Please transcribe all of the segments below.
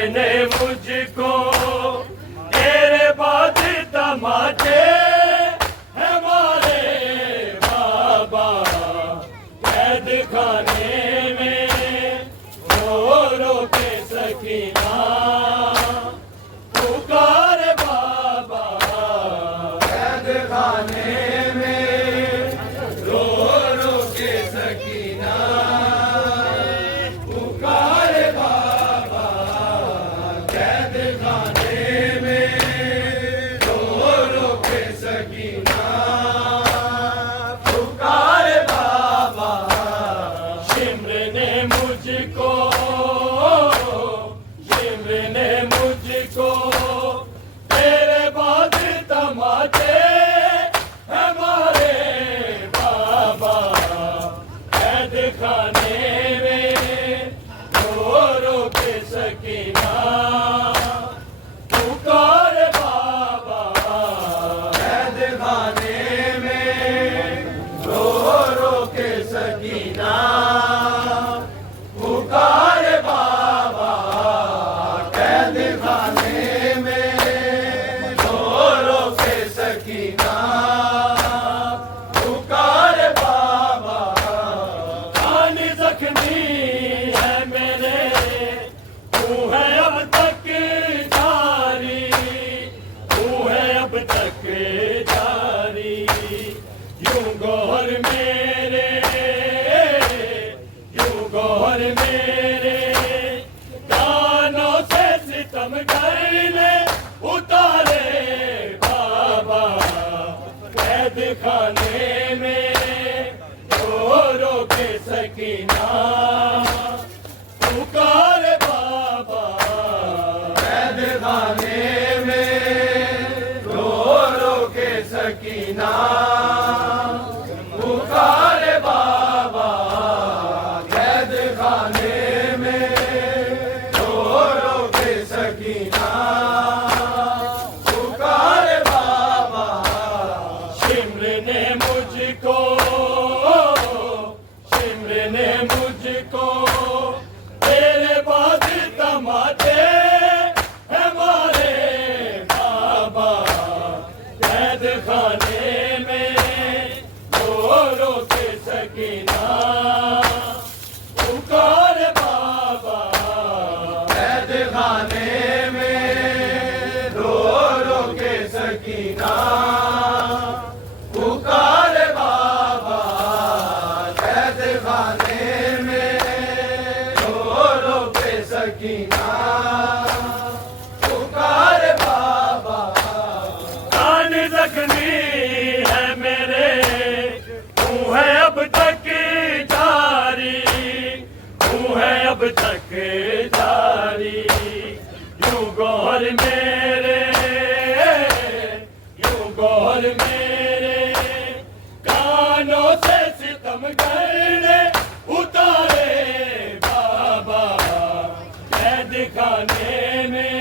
मुझको तेरे बाद तमाचे हमारे बाबा कैद खाने में रो के सकीना पुकार बाबा कैद खाने में रो के सकीना पुकार बाबा कैद खाने में रो के सकीना पुकार बाबा शिम्र ने मुझको तेरे बाद तमाचे हमारे बाबा कैद खाने में रो के सकीना पुकार बाबा कैद खाने में रो के सकीना पुकार बाबा कैद खाने में रो के सकीना पुकार बाबा कान जख्मी है मेरे तू है अब तक जारी तू है अब तक जारी यूं गौर मेरे कानों से सितम करने उतारे बाबा कैद खाने में रो के सकीना पुकार बाबा कैद खाने में रो के सकीना पुकार बाबा कैद खाने में रो के सकीना पुकार बाबा शिम्र ने मुझको तेरे बाद तमाचे हमारे बाबा कैद खाने में रो के सकीना पुकार बाबा कैद खाने में रो के सकीना पुकार बाबा कैद खाने में रो के सकीना पुकार बाबा कान जख्मी है मेरे तू है अब तक जारी तू है अब तक जारी यूं गौर मेरे कानों से सितम करने उतारे बाबा कैद खाने में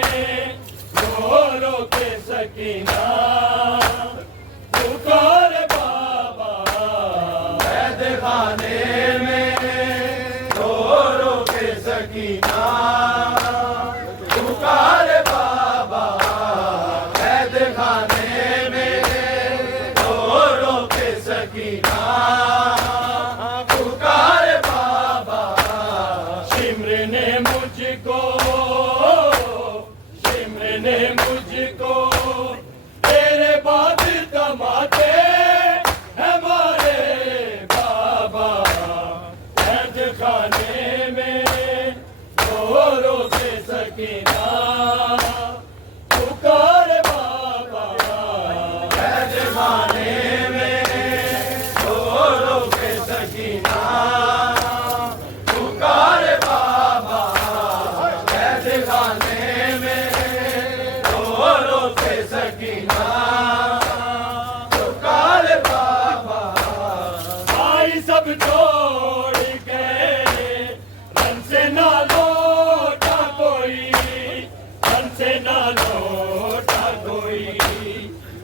रो के सकीना पुकार बाबा कैद खाने में रो के सकीना पुकार बाबा कैद खाने में रो के सकीना पुकार बाबा शिम्र ने मुझको सकीना पुकार बाबा कैद खाने में रो रो के सकीना पुकार बाबा कैद खाने में रो रो के सकीना पुकार बाबा भाई सब छोड़ गए रन से ना लौटा कोई रन से ना लौटा कोई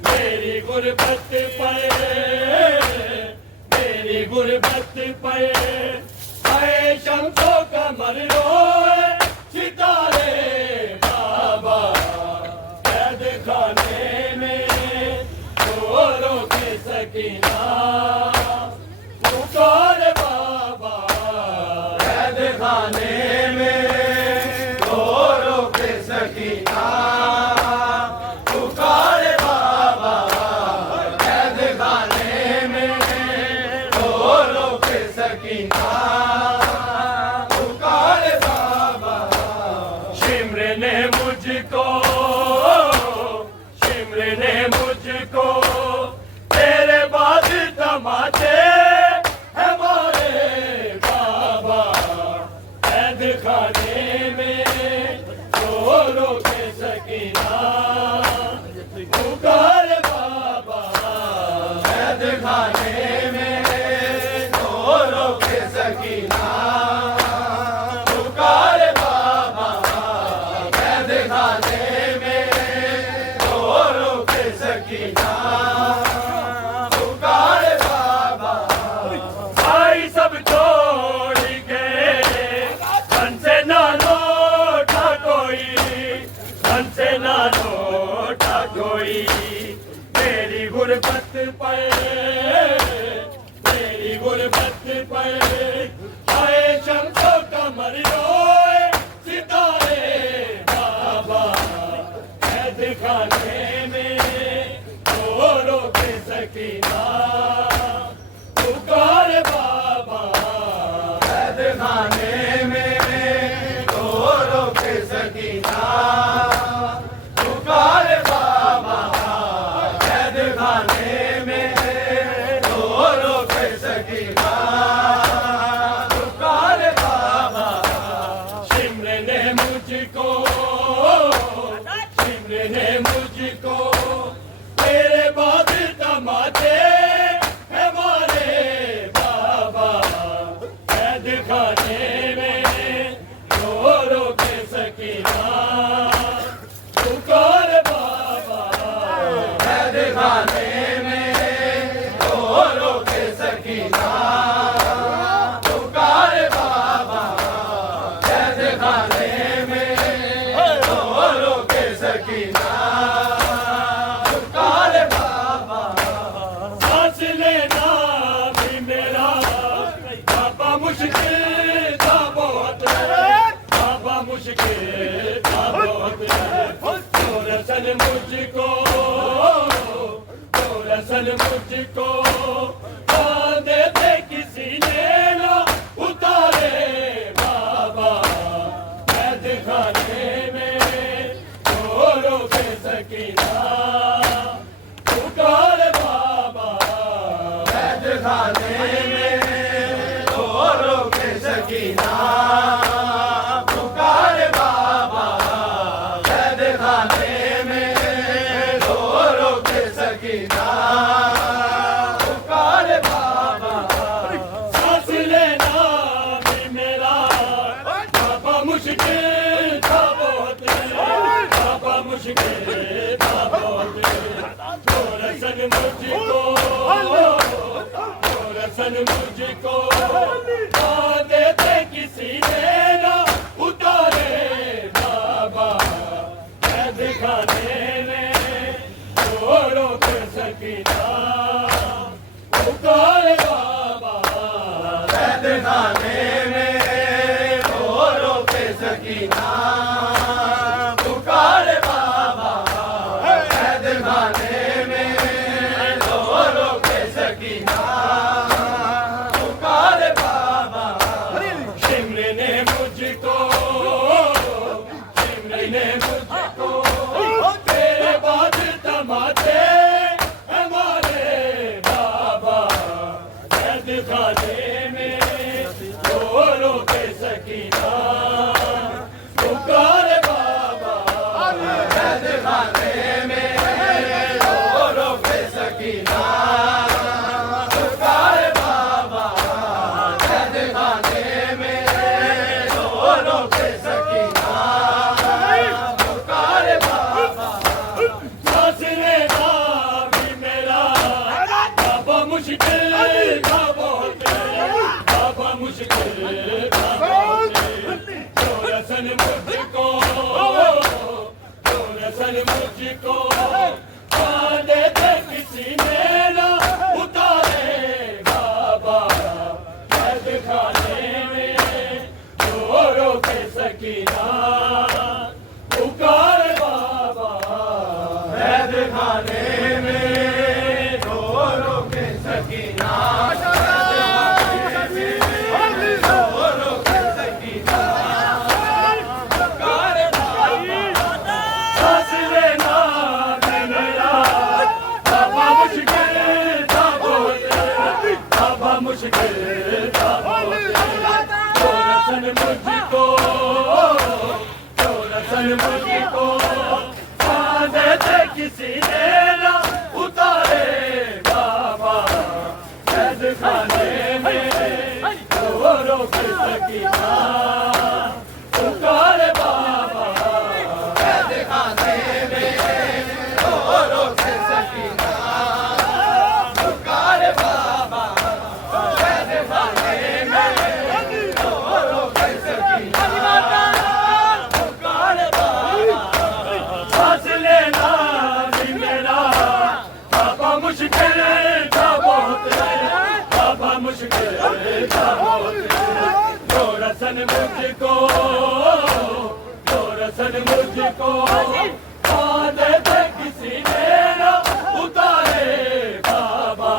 मेरी गुरबत पे आए शम्सो कमर रोए सितारे बाबा कैद खाने में रो रो के सकीना पुकार बाबा कैद खाने में रो रो के सकीना पुकार बाबा कैद खाने में रो रो के सकीना पुकार बाबा शिम्र ने मुझको तेरे बाद तमाचे हमारे बाबा कैद खाने में रो रो के सकीना पुकार बाबा कैद खाने में रो रो के सकीना पुकार बाबा कैद खाने में रो रो के सकीना पुकार बाबा भाई सब छोड़ गए धन से ना लौटा कोई धन से ना लौटा कोई मेरी गुरबत पे आए शम्सो कमर रोए सितारे बाबा कैद खाने में रो रो के सकीना पुकार बाबा कैद खाने में रो रो के सकीना पुकार बाबा कैद खाने में रो रो के सकीना पुकार बाबा शिम्र ने मुझको तेरे बाद तमाचे हमारे बाबा कैद खाने में रो रो के सकीना पुकार बाबा कैद खाने में रो रो के सकीना पुकार बाबा कैद खाने में रो रो के सकीना पुकार बाबा सांस लेना भी मेरा बाबा मुश्किल था बहुत बाबा मुश्किल था बहुत रसन मुझको बांधे थे किसी ने ना उतारे बाबा कैद खाने में रो रो के सकीना पुकार बाबा कैद खाने में रो रो के सकीना पुकार बाबा कैद खाने में रो रो के सकीना पुकार बाबा सांस लेना भी मेरा बाबा मुश्किल था बहुत बाबा मुश्किल था बहुत रसन मुझको बांधे थे किसी ने ना उतारे बाबा कैद खाने में रो रो के सकीना पुकार बाबा कैद खाने में रो रो के सकीना पुकार बाबा कैद खाने में रो रो के सकीना पुकार बाबा शिम्र ने मुझको मुझको बांधे थे किसी ने ना उतारे बाबा कैद खाने में रो रो कर सकीना पुकारे बाबा कैद खाने में रो रो कर सकीना पुकारे बाबा कैद खाने में रो रो कर सकीना पुकारे बाबा सांस लेना भी मेरा बाबा मुश्किल था बहुत बाबा मुश्किल था बहुत जो रसन मुझको बांधे थे किसी ने ना उतारे बाबा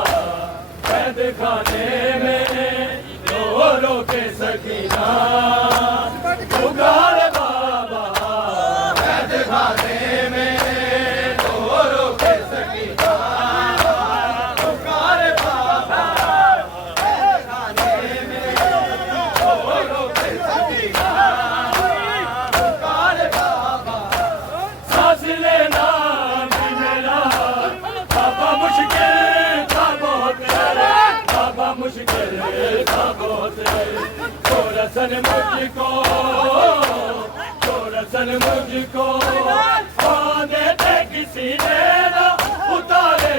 कैद खाने में रो रो के सकीना पुकारे बाबा कैद खाने में रो रो के सकीना पुकारे बाबा कैद खाने में रो रो के सकीना पुकारे बाबा सांस लेना भी मेरा बाबा मुश्किल था बहुत बाबा मुश्किल था बहुत तो रसन मुझको बांधे थे किसी ने ना उतारे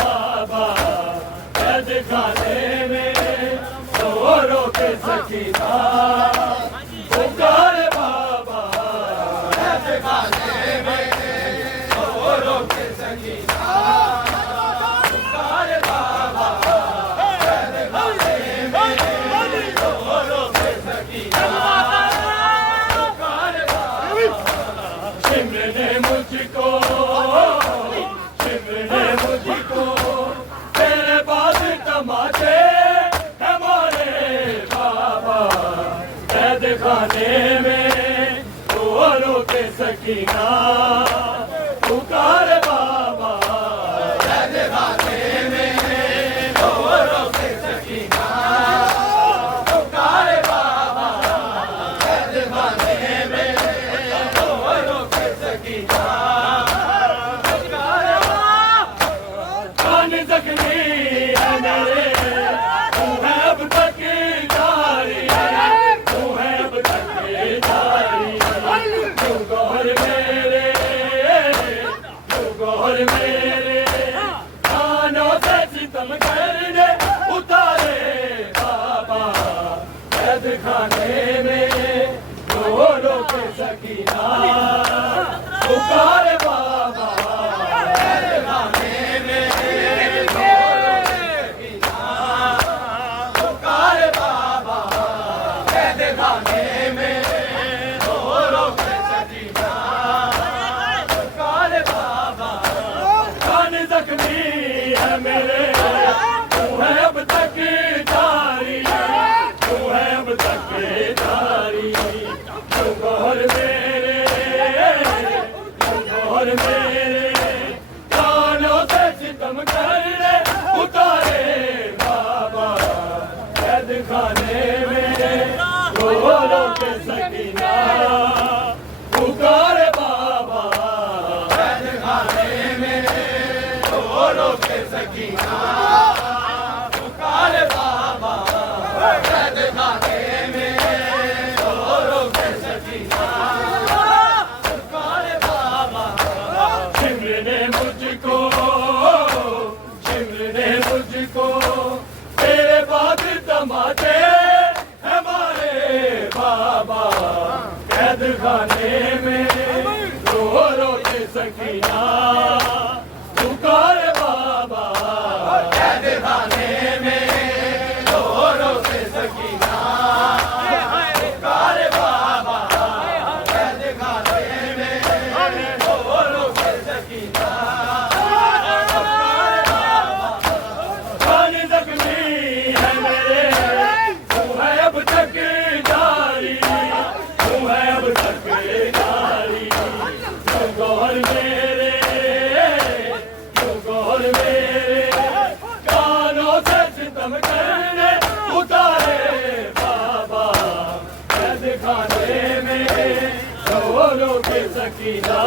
बाबा कैद खाने में रो रो के सकीना पुकारे बाबा कैद खाने में रो रो के सकीना पुकारे बाबा कैद खाने में रो रो के सकीना पुकारे बाबा शिमर ने मुझको तेरे बाद तमाचे हमारे बाबा कैद खाने में रो रो के सकीना पुकारे बाबा कैद खाने में रो रो के सकीना पुकारे बाबा कैद खाने में रो रो के सकीना पुकारे बाबा कान जख्मी है मेरे तू है अब तक जारी तू है अब तक जारी तू गौर मेरे कानों से सितम करने उतारे बाबा कैद खाने में रो रो के सकीना पुकारे बाबा कैद खाने में रो रो के सकीना पुकारे बाबा कैद खाने में रो रो के सकीना पुकारे बाबा कान जख्मी है मेरे तू है अब तक जारी तू है अब तक जारी तू गौर मेरे कानों से सितम करने उतारे बाबा कैद खाने में रो रो के सकीना पुकारे बाबा कैद खाने में रो रो के सकीना पुकारे बाबा कैद खाने में रो रो के सकीना पुकारे बाबा शिमर ने मुझको तेरे बाद तमाचे हमारे बाबा कैद खाने में रो रो के सकीना पुकारे बाबा कैद खाने में रो रो के सकीना पुकारे बाबा कैद खाने में रो रो के सकीना कान जख्मी है मेरे तू है अब तक जारी तू है अब तक जारी तू गौर मेरे रो के सकीना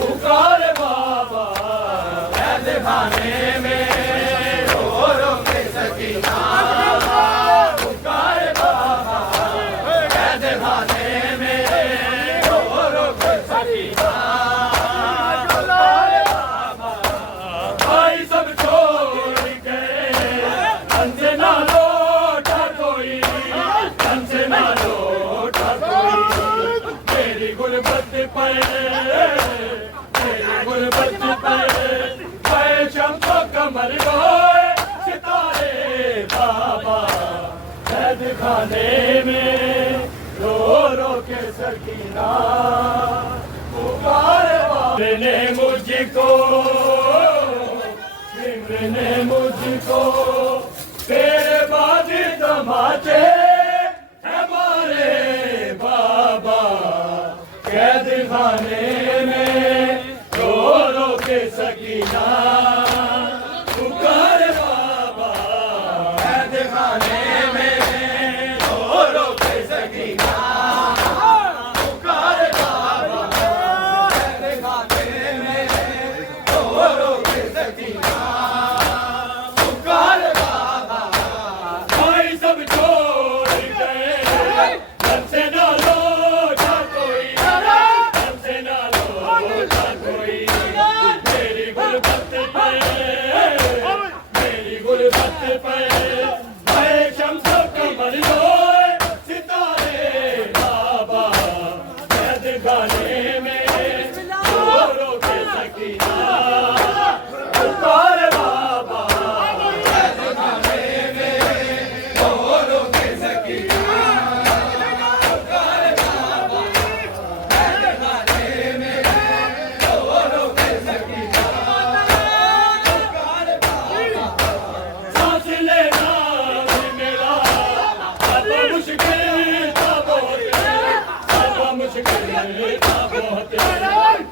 पुकार बाबा कैद खाने में रो के सकीना पुकार बाबा कैद खाने में रो के सकीना भाई सब छोड़ गए हमसे ना लौटा कोई हमसे ना लौटा कोई मेरी गुरबत पर मेरी गुरबत पर मैं शम्स कमर रोए सितारे बाबा कैद खाने में रो रो के सकीना पुकार बाबा ने मुझको ने मुझको तेरे बाद तमाचे हमारे बाबा कैद खाने में रो रो के सकीना पुकार बाबा कैद खाने में रो रो के सकीना पुकार बाबा कैद खाने में रो रो के सकीना सब छोड़ गए हमसे ना लौटा कोई हमसे ना लौटा कोई मेरी गुरबत पे मैं शम्स कमर रोए सितारे बाबा कैद खाने में रो रो के सकीना पुकार बाबा कैद खाने में रो रो के सकीना पुकार बाबा कैद खाने में रो रो के सकीना पुकार बाबा सांस लेना भी मेरा अब मुश्किल था बहुत अब मुश्किल था बहुत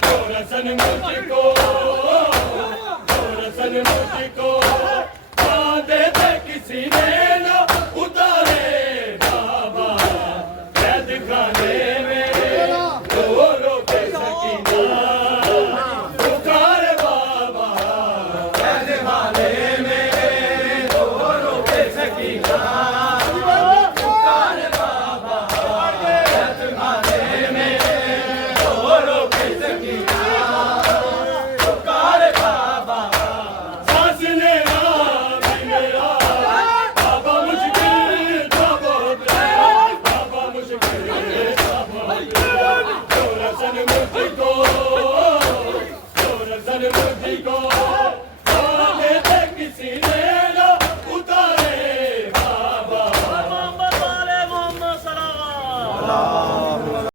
तो रसन मुझको